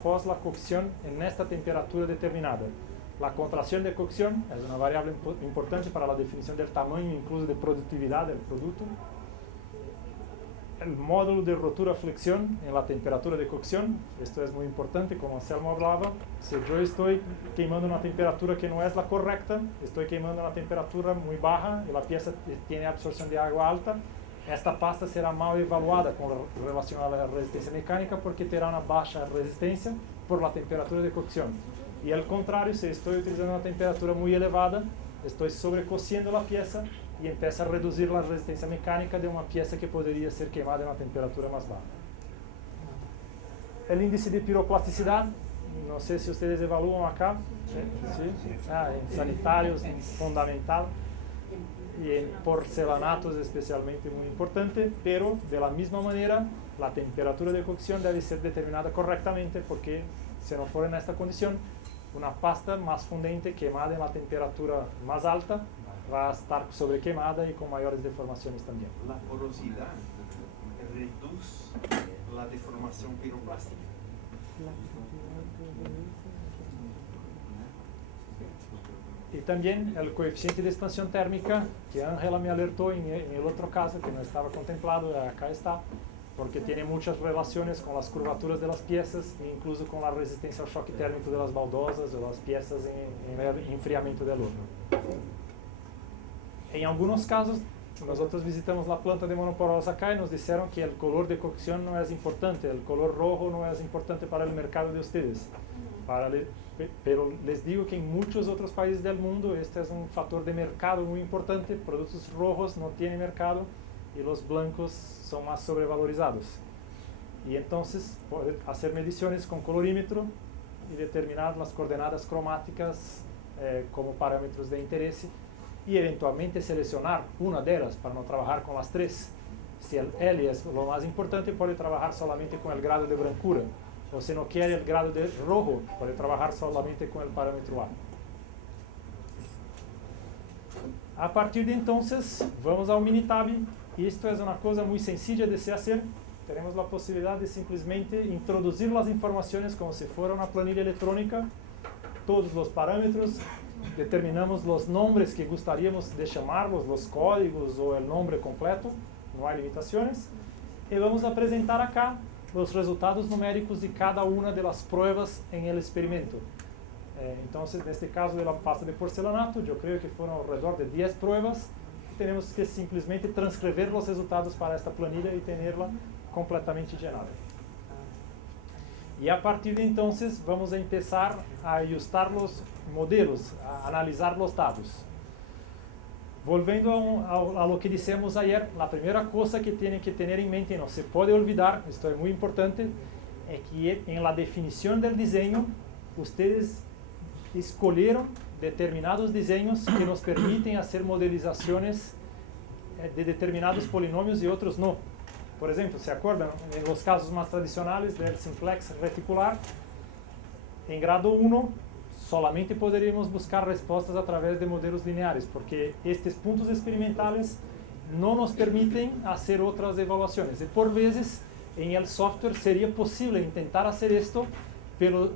pós la cocción en esta temperatura determinada. La contracción de cocción es una variable importante para la definición del tamaño, incluso de productividad del producto. El módulo de rotura-flexión en la temperatura de cocción, esto es muy importante, como Anselmo hablaba. Si yo estoy quemando una temperatura que no es la correcta, estoy quemando una temperatura muy baja y la pieza tiene absorción de agua alta, esta pasta será mal evaluada con relación a la resistencia mecánica porque terá una baja resistencia por la temperatura de cocción. Y al contrario, si estoy utilizando una temperatura muy elevada, estoy sobrecociendo la pieza y empieza a reducir la resistencia mecánica de una pieza que podría ser quemada en una temperatura más baja. El índice de piroplasticidad, no sé si ustedes evalúan acá, ¿sí? En sanitarios es fundamental y en porcelanatos especialmente muy importante, pero de la misma manera la temperatura de cocción debe ser determinada correctamente porque si no fuera en esta condición, una pasta más fundente quemada en la temperatura más alta va a estar sobrequemada y con mayores deformaciones también. La porosidad reduce la deformación piroplástica. Y también el coeficiente de expansión térmica, que Ángela me alertó en el otro caso, que no estaba contemplado, acá está, porque tiene muchas relaciones con las curvaturas de las piezas e incluso con la resistencia al choque térmico de las baldosas o las piezas en el enfriamiento del horno. En algunos casos, nosotros visitamos la planta de monoporolos acá y nos dijeron que el color de cocción no es importante, el color rojo no es importante para el mercado de ustedes. Pero les digo que en muchos otros países del mundo este es un factor de mercado muy importante. Productos rojos no tienen mercado y los blancos son más sobrevalorizados. Y entonces poder hacer mediciones con colorímetro y determinar las coordenadas cromáticas como parámetros de interés y eventualmente seleccionar una de ellas para no trabajar con las tres. Si el L es lo más importante, puede trabajar solamente con el grado de blancura. O si no quiere el grado de rojo, puede trabajar solamente con el parámetro A. A partir de entonces, vamos ao Minitab. Y esto es una cosa muy sencilla de se hacer. Tenemos la posibilidad de simplemente introducir las informaciones como si fuera una planilla electrónica, todos los parámetros, determinamos los nombres que gustaríamos de llamarlos, los códigos o el nombre completo, no hay limitaciones, y vamos a presentar acá los resultados numéricos de cada una de las pruebas en el experimento. Entonces, en este caso de la pasta de porcelanato, yo creo que fueron alrededor de 10 pruebas. Tenemos que simplemente transcribir los resultados para esta planilla y tenerla completamente llenada. Y a partir de entonces vamos a empezar a ajustar los modelos, a analizar los datos. Volviendo a lo que dissemos ayer, la primera cosa que tienen que tener en mente, no se puede olvidar, esto es muy importante, es que en la definición del diseño, ustedes escolheram determinados diseños que nos permiten hacer modelizaciones de determinados polinomios y otros no. Por ejemplo, ¿se acuerdan? En los casos más tradicionales del simplex reticular, en grado 1, solamente poderíamos buscar respostas a través de modelos lineares, porque estos puntos experimentales no nos permiten hacer otras evaluaciones. Y por veces, en el software sería posible intentar hacer esto, pero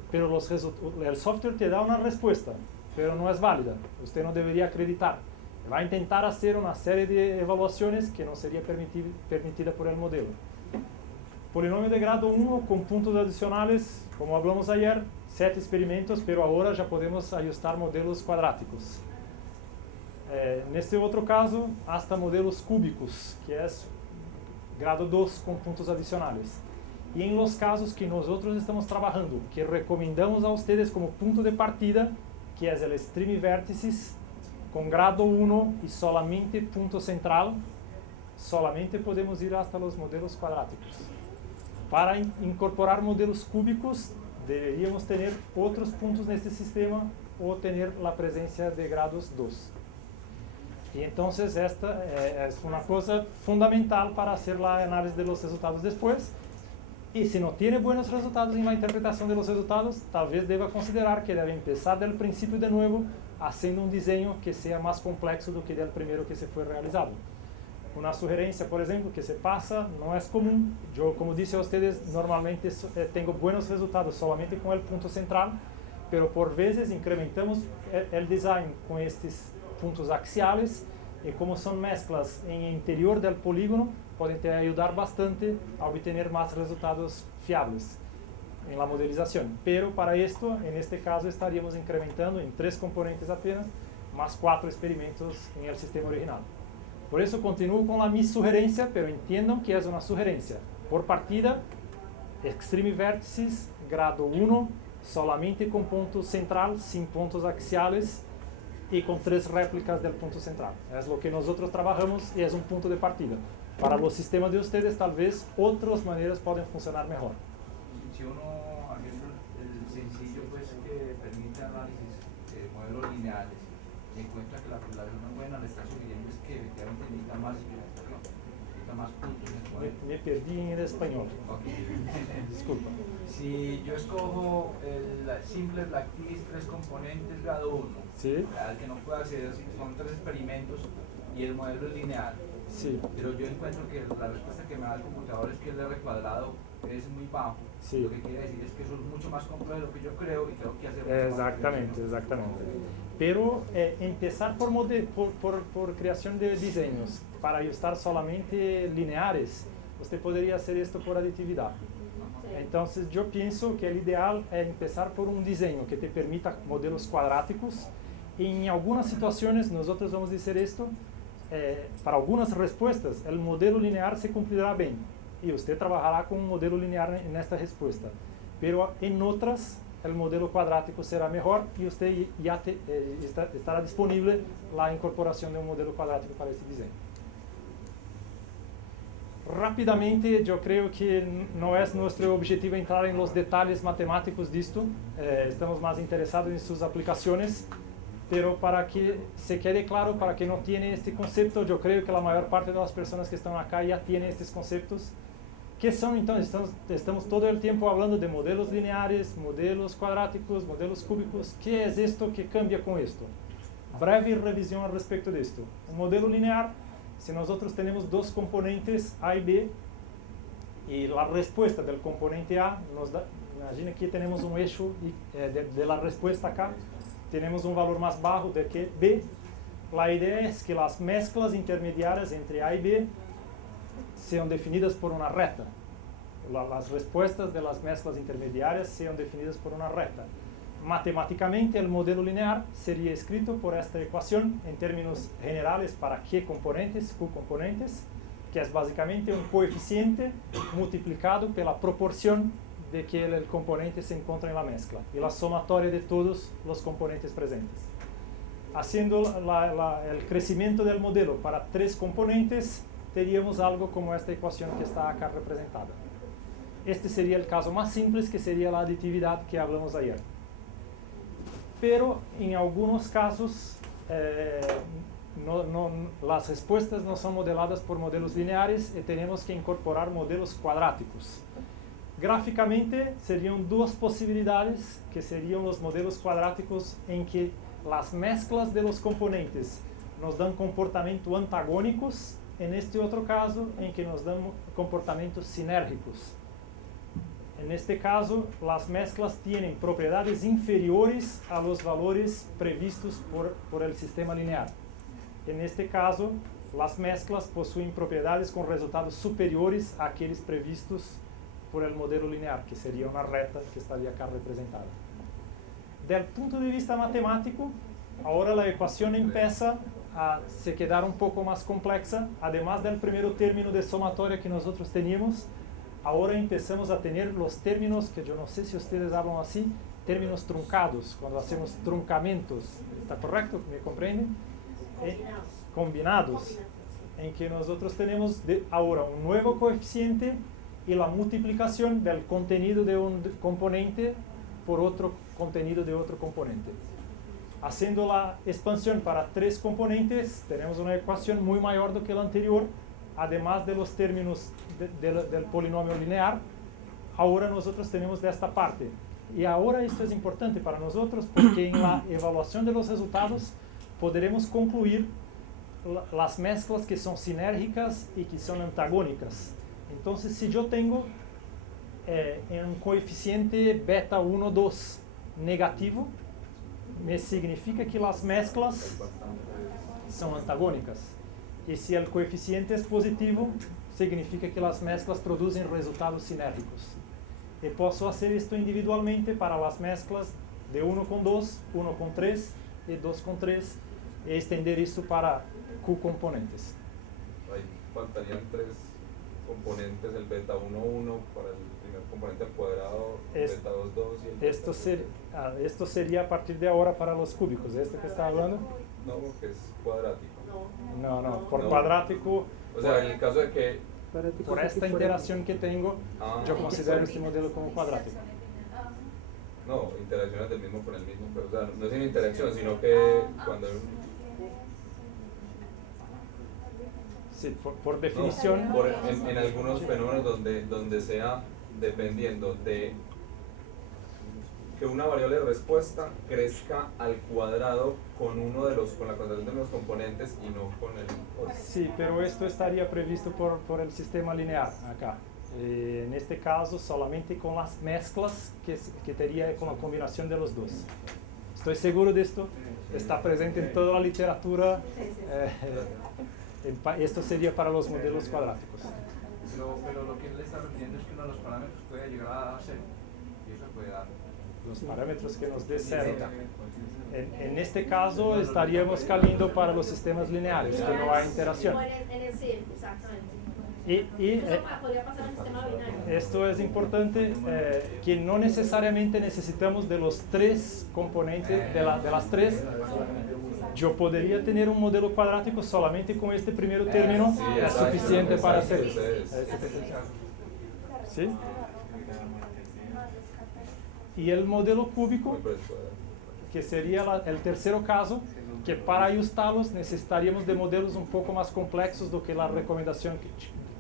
el software te da una respuesta, pero no es válida. Usted no debería acreditar. Va a intentar hacer una serie de evaluaciones que no sería permitida por el modelo. Polinomio de grado 1 con puntos adicionales, como hablamos ayer, 7 experimentos, pero ahora ya podemos ajustar modelos cuadráticos. En este otro caso, hasta modelos cúbicos, que es grado 2 con puntos adicionales. Y en los casos que nosotros estamos trabajando, que recomendamos a ustedes como punto de partida, que es el stream vértices, con grado 1 y solamente punto central, solamente podemos ir hasta los modelos cuadráticos. Para incorporar modelos cúbicos, deberíamos tener otros puntos en este sistema o tener la presencia de grados 2. Y entonces esta es una cosa fundamental para hacer la análisis de los resultados después. Y si no tiene buenos resultados en la interpretación de los resultados, tal vez deba considerar que debe empezar del principio de nuevo, haciendo un diseño que sea más complejo do que del primero que se fue realizado. Una sugerencia, por ejemplo, que se pasa, no es común. Yo, como dije a ustedes, normalmente tengo buenos resultados solamente con el punto central, pero por veces incrementamos el design con estos puntos axiales y como son mezclas en el interior del polígono, pueden te ayudar bastante a obtener más resultados fiables en la modelización. Pero para esto, en este caso, estaríamos incrementando en 3 componentes apenas, más 4 experimentos en el sistema original. Por eso continúo con mi sugerencia, pero entiendan que es una sugerencia. Por partida, extreme vértices, grado 1, solamente con punto central, sin puntos axiales y con 3 réplicas del punto central. Es lo que nosotros trabajamos y es un punto de partida. Para los sistemas de ustedes, tal vez otras maneras pueden funcionar mejor. Si uno, haciendo el sencillo, pues, que permite análisis de modelos lineales, y encuentra que la población no buena, le está sugiriendo es que efectivamente necesita más implementación, necesita más puntos en el modelo. Me perdí en el español. Okay. Disculpa. Si yo escojo el simple Black Tees, 3 componentes, grado 1, Sí. al que no pueda acceder, son 3 experimentos y el modelo es lineal. Sí. Pero yo encuentro que la respuesta que me da el computador es que el R cuadrado es muy bajo. Sí. Lo que quiere decir es que eso es mucho más complejo de lo que yo creo y tengo que hacer. Exactamente, exactamente. Pero empezar por creación de diseños para ajustar solamente lineares, usted podría hacer esto por aditividad. Entonces yo pienso que el ideal es empezar por un diseño que te permita modelos cuadráticos. En algunas situaciones nosotros vamos a decir esto, para algunas respuestas el modelo lineal se cumplirá bien y usted trabajará con un modelo lineal en esta respuesta. Pero en otras el modelo cuadrático será mejor y usted ya estará disponible la incorporación de un modelo cuadrático para este diseño. Rápidamente, yo creo que no es nuestro objetivo entrar en los detalles matemáticos de esto, estamos más interesados en sus aplicaciones, pero para que se quede claro, para que no tiene este concepto, yo creo que la mayor parte de las personas que están acá ya tienen estos conceptos. ¿Qué son entonces? Estamos todo el tiempo hablando de modelos lineares, modelos cuadráticos, modelos cúbicos. ¿Qué es esto que cambia con esto? Breve revisión al respecto de esto. Un modelo lineal, si nosotros tenemos 2 componentes A y B, y la respuesta del componente A nos da, imagina que tenemos un eixo de la respuesta acá, tenemos un valor más bajo de que B. La idea es que las mezclas intermediarias entre A y B sean definidas por una recta. Las respuestas de las mezclas intermediarias sean definidas por una recta. Matemáticamente, el modelo lineal sería escrito por esta ecuación en términos generales para Q componentes, Q componentes, que es básicamente un coeficiente multiplicado por la proporción de que el componente se encuentra en la mezcla y la sumatoria de todos los componentes presentes. Haciendo el crecimiento del modelo para 3 componentes, teríamos algo como esta ecuación que está acá representada. Este sería el caso más simple, que sería la aditividad que hablamos ayer. Pero en algunos casos las respuestas no son modeladas por modelos lineares y tenemos que incorporar modelos cuadráticos. Gráficamente serían 2 posibilidades, que serían los modelos cuadráticos en que las mezclas de los componentes nos dan comportamientos antagónicos, en este otro caso en que nos dan comportamientos sinérgicos. En este caso, las mezclas tienen propiedades inferiores a los valores previstos por el sistema lineal. En este caso, las mezclas poseen propiedades con resultados superiores a aquellos previstos por el modelo lineal, que sería una recta que estaría acá representada. Del punto de vista matemático, ahora la ecuación empieza a se quedar un poco más compleja. Además del primer término de sumatoria que nosotros teníamos, ahora empezamos a tener los términos que yo no sé si ustedes hablan así, términos truncados, cuando hacemos truncamientos. ¿Está correcto? ¿Me comprenden? Combinados, en que nosotros tenemos ahora un nuevo coeficiente y la multiplicación del contenido de un componente por otro contenido de otro componente. Haciendo la expansión para 3 componentes, tenemos una ecuación muy mayor do que la anterior, además de los términos del polinomio lineal. Ahora nosotros tenemos de esta parte. Y ahora esto es importante para nosotros porque en la evaluación de los resultados podremos concluir las mezclas que son sinérgicas y que son antagónicas. Entonces, si yo tengo un coeficiente beta 1, 2 negativo, me significa que las mezclas son antagónicas. Y si el coeficiente es positivo, significa que las mezclas producen resultados sinérgicos. Y puedo hacer esto individualmente para las mezclas de 1 con 2, 1 con 3 y 2 con 3, y extender esto para Q componentes. Ahí faltarían 3 componentes, el beta 1, 1 para el primer componente al cuadrado, el beta 2, 2 y el beta esto sería a partir de ahora para los cúbicos. ¿Esto que está hablando? No, que es cuadrático. No, por No. cuadrático. O sea, en el caso de que... Por esta interacción que tengo, yo considero este modelo como cuadrático. No, interacciones del mismo con el mismo, pero o sea, no es una interacción, sino que cuando... Sí, por definición. No, en algunos fenómenos donde sea dependiendo de que una variable de respuesta crezca al cuadrado con la constante de los componentes y no con el otro. Sí, pero esto estaría previsto por el sistema lineal acá. En este caso, solamente con las mezclas que tendría con la combinación de los dos. Estoy seguro de esto, está presente en toda la literatura. Esto sería para los modelos cuadráticos. Pero lo que él le está refiriendo es que uno de los parámetros puede llegar a 0 y eso puede dar. Los parámetros que nos dé 0. En este caso estaríamos caliendo para los sistemas lineales, que no hay interacción. Podría pasar al sistema binario. Esto es importante, que no necesariamente necesitamos de los 3 componentes, de las 3. Yo podría tener un modelo cuadrático solamente con este primer término, Sí, es exacto, suficiente para hacer. exacto. ¿Sí? Y el modelo cúbico, que sería el tercer caso, que para ajustarlos necesitaríamos de modelos un poco más complejos do que la recomendación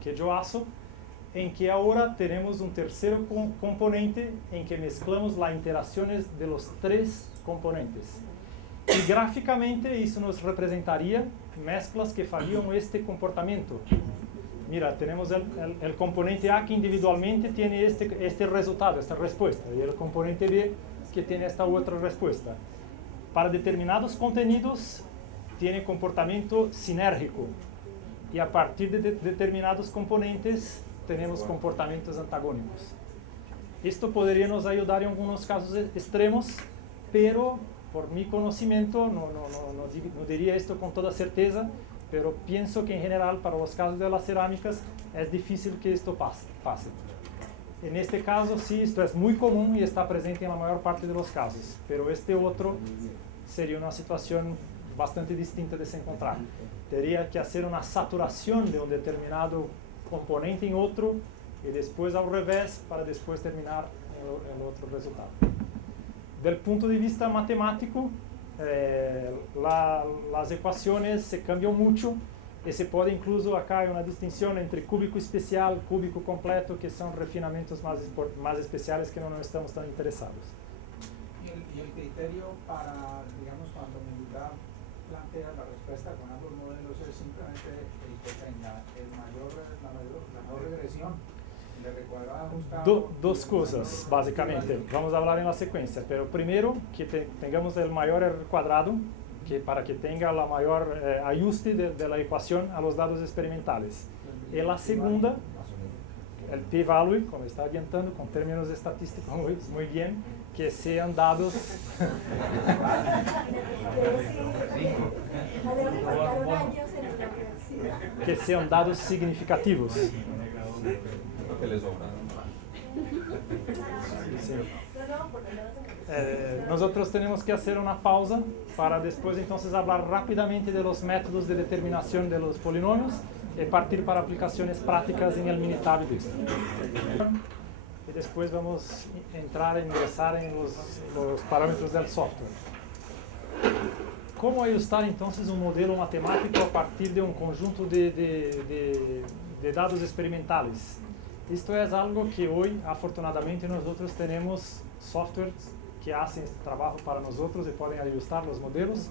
que yo hago, en que ahora tenemos un tercer componente en que mezclamos las interacciones de los 3 componentes. Y gráficamente eso nos representaría mezclas que farían este comportamiento. Mira, tenemos el componente A que individualmente tiene este resultado, esta respuesta, y el componente B que tiene esta otra respuesta. Para determinados contenidos tiene comportamiento sinérgico, y a partir de determinados componentes tenemos comportamientos antagónicos. Esto podría nos ayudar en algunos casos extremos, pero por mi conocimiento, no diría esto con toda certeza, pero pienso que en general para los casos de las cerámicas es difícil que esto pase. En este caso sí, esto es muy común y está presente en la mayor parte de los casos, pero este otro sería una situación bastante distinta de se encontrar. Tendría que hacer una saturación de un determinado componente en otro y después al revés para después terminar el otro resultado. Del punto de vista matemático, las ecuaciones se cambian mucho y se puede incluso, acá hay una distinción entre cúbico especial, cúbico completo, que son refinamientos más especiales que no nos estamos tan interesados. Y el criterio para, digamos, cuando Mendica plantea la respuesta con ambos modelos es simplemente el que tenga la mayor regresión. Dos cosas, básicamente. Vamos a hablar en la secuencia, pero primero que tengamos el mayor R cuadrado, para que tenga la mayor ajuste de la ecuación a los dados experimentales. Y la segunda, el p-value, como está orientando con términos estadísticos muy bien, que sean dados que sean dados significativos. Que les sobra. Sí. Nosotros tenemos que hacer una pausa para después entonces hablar rápidamente de los métodos de determinación de los polinomios y partir para aplicaciones prácticas en el minitab de esto. Y después vamos a ingresar en los parámetros del software. ¿Cómo ajustar entonces un modelo matemático a partir de un conjunto de dados experimentales? Esto es algo que hoy, afortunadamente, nosotros tenemos softwares que hacen este trabajo para nosotros y pueden ajustar los modelos.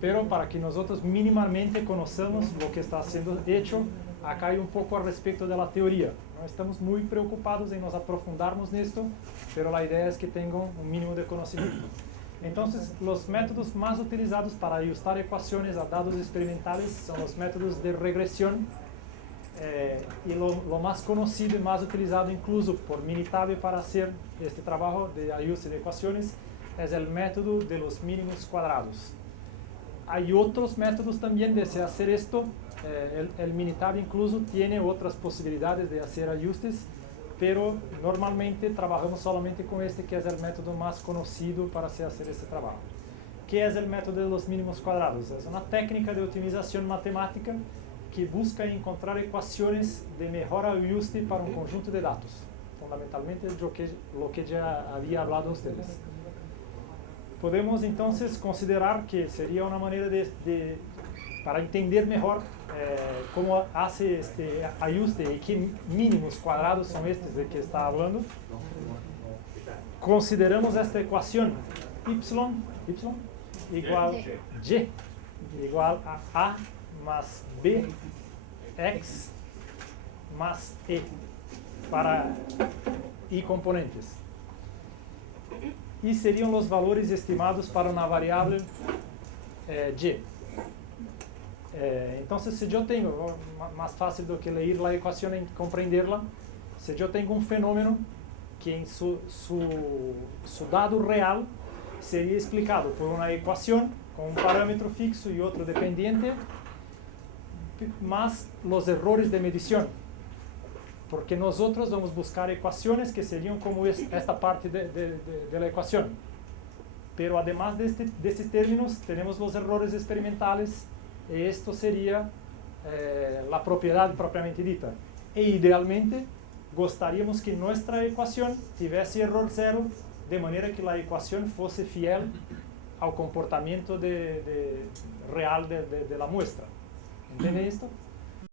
pero para que nosotros mínimamente conozcamos lo que está siendo hecho, acá hay un poco al respecto de la teoría. No estamos muy preocupados en nos aprofundarnos en esto, pero la idea es que tengan un mínimo de conocimiento. Entonces, los métodos más utilizados para ajustar ecuaciones a dados experimentales son los métodos de regresión, y lo más conocido y más utilizado incluso por Minitab para hacer este trabajo de ajuste de ecuaciones es el método de los mínimos cuadrados. Hay otros métodos también de hacer esto. El Minitab incluso tiene otras posibilidades de hacer ajustes, pero normalmente trabajamos solamente con este, que es el método más conocido para hacer este trabajo. ¿Qué es el método de los mínimos cuadrados? Es una técnica de optimización matemática que busca encontrar ecuaciones de mejor ajuste para un conjunto de datos. Fundamentalmente lo que ya había hablado a ustedes. Podemos entonces considerar que sería una manera para entender mejor cómo hace este ajuste y qué mínimos cuadrados son estos de que está hablando. Consideramos esta ecuación y igual y igual a más b x más e para y componentes. Y serían los valores estimados para una variable y. Entonces, si yo tengo, más fácil do que leer la ecuación y comprenderla, si yo tengo un fenómeno que en su dado real sería explicado por una ecuación con un parámetro fixo y otro dependiente, más los errores de medición, porque nosotros vamos a buscar ecuaciones que serían como esta parte de la ecuación, pero además de estos términos tenemos los errores experimentales, y esto sería la propiedad propiamente dita, e idealmente gostaríamos que nuestra ecuación tuviese error cero, de manera que la ecuación fuese fiel al comportamiento real de la muestra. ¿Entienden esto?